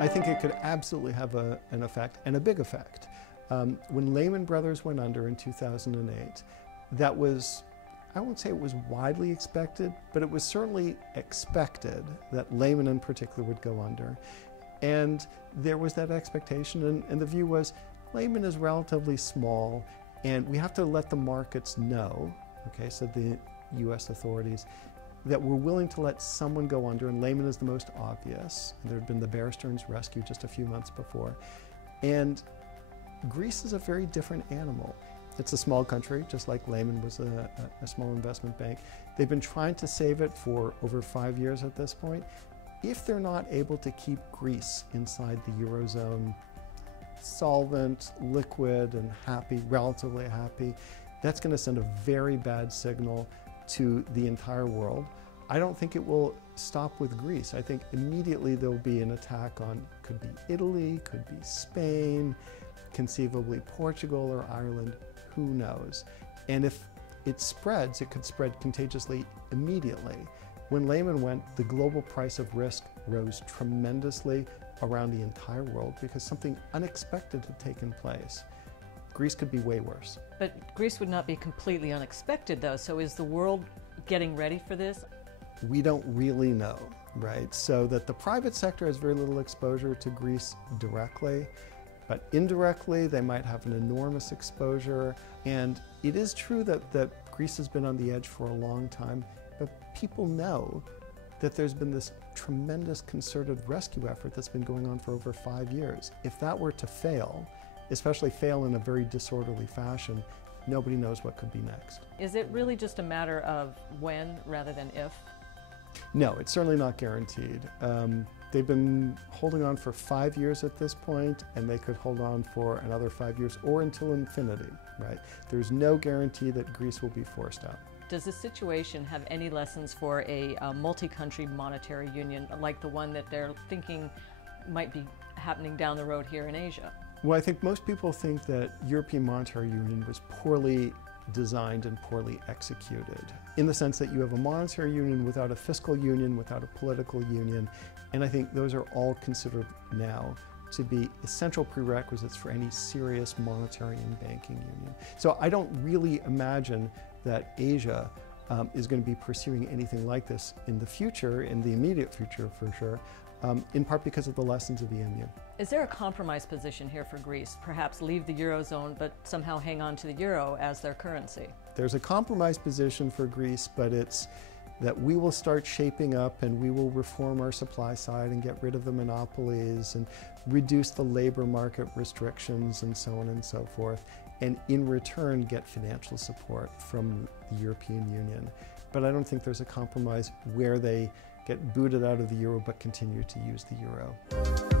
I think it could absolutely have an effect, and a big effect. When Lehman Brothers went under in 2008, that was, I won't say it was widely expected, but it was certainly expected that Lehman in particular would go under. And there was that expectation, and the view was Lehman is relatively small, and we have to let the markets know, okay, so the US authorities, that we're willing to let someone go under, and Lehman is the most obvious. There had been the Bear Stearns rescue just a few months before. And Greece is a very different animal. It's a small country, just like Lehman was a small investment bank. They've been trying to save it for over 5 years at this point. If they're not able to keep Greece inside the Eurozone solvent, liquid, and happy, relatively happy, that's going to send a very bad signal to the entire world. I don't think it will stop with Greece. I think immediately there'll be an attack on, could be Italy, could be Spain, conceivably Portugal or Ireland, who knows. And if it spreads, it could spread contagiously immediately. When Lehman went, the global price of risk rose tremendously around the entire world because something unexpected had taken place. Greece could be way worse. But Greece would not be completely unexpected, though. So is the world getting ready for this? We don't really know, right? So that the private sector has very little exposure to Greece directly, but indirectly they might have an enormous exposure. And it is true that Greece has been on the edge for a long time, but people know that there's been this tremendous concerted rescue effort that's been going on for over 5 years. If that were to fail, especially fail in a very disorderly fashion, nobody knows what could be next. Is it really just a matter of when rather than if? No, it's certainly not guaranteed. They've been holding on for 5 years at this point, and they could hold on for another 5 years or until infinity, right? There's no guarantee that Greece will be forced out. Does this situation have any lessons for a multi-country monetary union like the one that they're thinking might be happening down the road here in Asia? Well, I think most people think that European Monetary Union was poorly designed and poorly executed, in the sense that you have a monetary union without a fiscal union, without a political union, and I think those are all considered now to be essential prerequisites for any serious monetary and banking union. So I don't really imagine that Asia is going to be pursuing anything like this in the future, in the immediate future for sure, in part because of the lessons of EMU. Is there a compromise position here for Greece? Perhaps leave the Eurozone, but somehow hang on to the euro as their currency? There's a compromise position for Greece, but it's that we will start shaping up and we will reform our supply side and get rid of the monopolies and reduce the labor market restrictions and so on and so forth, and in return get financial support from the European Union. But I don't think there's a compromise where they get booted out of the euro but continue to use the euro.